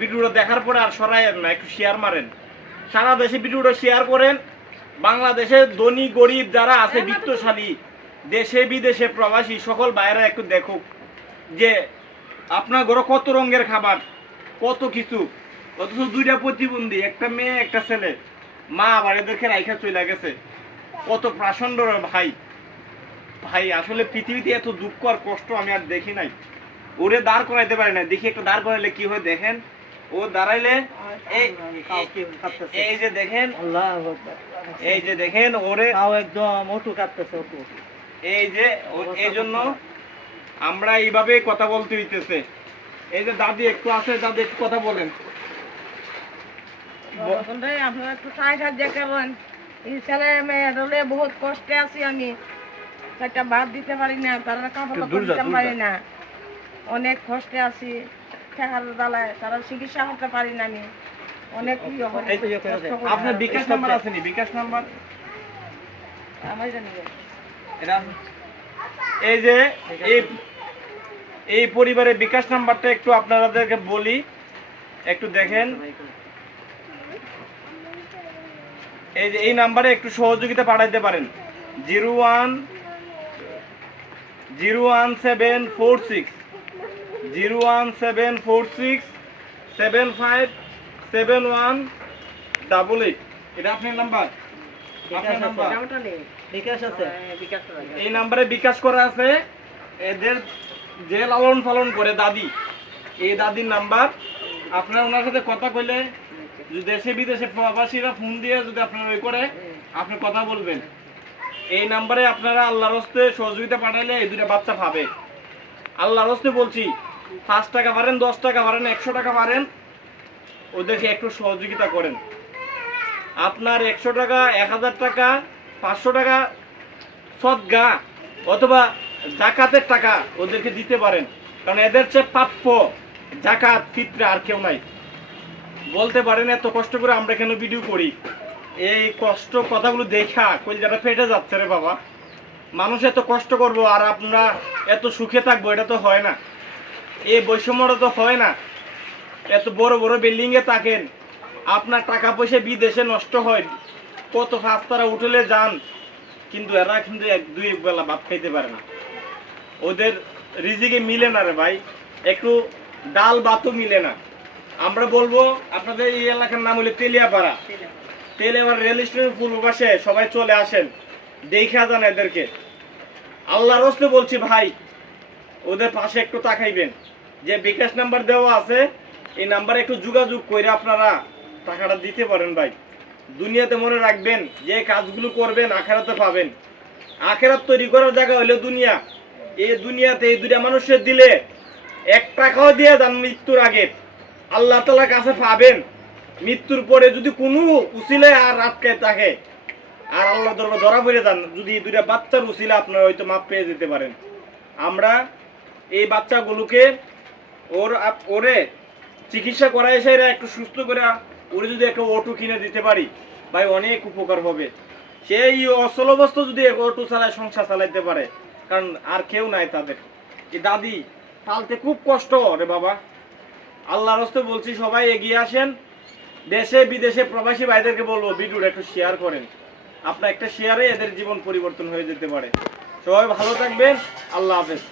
ভিডিওটা দেখার পরে আর সরাইয়েন না, একটু শেয়ার মারেন। সারা দেশে ভিডিওটা শেয়ার করেন। বাংলাদেশে ধনী, গরিব যারা আছে, বিত্তশালী, দেশে বিদেশে প্রবাসী, সকল বাইরে একটু দেখুক যে আপনার ঘরে কত রঙের খাবার, কত কিছু। অথচ দুইটা প্রতিবন্ধী, একটা মেয়ে, একটা ছেলে। মা আবার এদেরকে রাইখা চলে গেছে। কত প্রাচন্ড ভাই। ভাই, আসলে পৃথিবীতে এত দুঃখ আর কষ্ট আমি আর দেখি নাই। ওরে দাঁড় করাইতে পারি না দেখি একটু দাঁড় করাইলে কি হয় দেখেন। ও দাঁড়াইলে এই এই যে দেখেন এই যে দেখেন ওরে একদম ওটু কাঁপতেছে ওটু এই যে এই জন্য আমরা এইভাবে কথা বলতে হইতেছে। এই যে দাদি একটু আছে দাদি একটু কথা বলেন। আপনারা একটু সাহায্য করবেন এই ছেলে মেয়ে বহুত কষ্টে আছি আমি। একটা ভাত দিতে পারি না তারা কাপড় দিতে পারি না। অনেক কষ্টে আছি। তারা চিকিৎসা করতে পারি না আমি। অনেক। আপনার বিকাশ নাম্বার আছে নি? বিকাশ নাম্বার? জানি এটা এই যে এই এই পরিবারের বিকাশ নাম্বারটা একটু আপনাদেরকে বলি একটু দেখেন। এই যে এই নাম্বারে একটু সহযোগিতা পাঠাইতে পারেন। Zero one zero one seven four six. Zero one seven four six seven five seven one double eight. এটা আপনার নাম্বার? আপনার নাম্বার? বিকাশ আছে? হ্যাঁ, লাগে। এই নাম্বারে বিকাশ করা আছে। এদের যে লালন পালন করে দাদি এই দাদির নাম্বার। আপনার ওনার সাথে কথা কইলে দেশে বিদেশে প্রবাসীরা ফোন দিয়ে যদি আপনার ওই করে আপনি কথা বলবেন। এই নাম্বারে আপনারা আল্লাহর হস্তে সহযোগিতা পাঠাইলে এই দুটা বাচ্চা পাবে। আল্লাহর হস্তে বলছি পাঁচ টাকা পারেন দশ টাকা পারেন একশো টাকা পারেন ওদেরকে একটু সহযোগিতা করেন। আপনার একশো টাকা, এক হাজার টাকা, পাঁচশো টাকা সদগা অথবা জাকাতের টাকা ওদেরকে দিতে পারেন। কারণ এদের চেয়ে প্রাপ্য জাকাত, ফিতরা আর কেউ নাই। বলতে পারেন, এত কষ্ট করে আমরা কেন ভিডিও করি? এই কষ্ট কথাগুলো দেখা কলজাটা ফেটে যাচ্ছে রে বাবা। মানুষ এত কষ্ট করব আর আপনারা এত সুখে থাকব, এটা তো হয় না। এই বৈষম্যটা তো হয় না। এত বড় বড় বিল্ডিং এ থাকেন, আপনার টাকা পয়সা বিদেশে নষ্ট হয়। কত রাস্তারা উঠলে যান, কিন্তু এরা কিন্তু এক দুই বেলা ভাত খাইতে পারে না। ওদের রিজিকে মিলে না রে ভাই, একটু ডাল ভাতও মিলে না। আমরা বলব, আপনাদের এই এলাকার নাম হলো তেলিয়াপাড়া। তেলিয়াপাড়া রেল স্টেশনের পূর্ব পাশে সবাই চলে আসেন, দেখা যান এদেরকে। আল্লাহর বলছি ভাই ওদের পাশে একটু তাকাইবেন। যে বিকাশ নাম্বার দেওয়া আছে, এই নাম্বারে একটু যোগাযোগ করে আপনারা টাকাটা দিতে পারেন ভাই। দুনিয়াতে মনে রাখবেন যে কাজগুলো করবেন, আখেরাতে পাবেন। আখেরাত তৈরি করার জায়গা হলো দুনিয়া। এই দুনিয়াতে এই দুটা মানুষের দিলে এক টাকাও দিয়ে যান মৃত্যুর আগে। আল্লাহ তালার কাছে পাবেন। মৃত্যুর পরে যদি কোনো উচিলে আর আটকায় থাকে, আর আল্লাহ ধরা পড়ে যান, যদি এই দুটা বাচ্চার উচিলে আপনারা হয়তো মাপ পেয়ে যেতে পারেন। আমরা এই বাচ্চাগুলোকে ওর ওরে চিকিৎসা করায় সেরা একটু সুস্থ করে, ওরে যদি একটা অটো কিনে দিতে পারি, ভাই অনেক উপকার হবে। সেই অসল অবস্থা যদি অটো চালায়, সংসার চালাইতে পারে, কারণ আর কেউ নাই তাদের। এই দাদি পালতে খুব কষ্ট রে বাবা। আল্লাহর হস্তে বলছি, সবাই এগিয়ে আসেন। দেশে, বিদেশে প্রবাসী ভাইদেরকে বলব, ভিডিওটা একটু শেয়ার করেন। আপনার একটা শেয়ারে এদের জীবন পরিবর্তন হয়ে যেতে পারে। সবাই ভালো থাকবেন। আল্লাহ হাফেজ।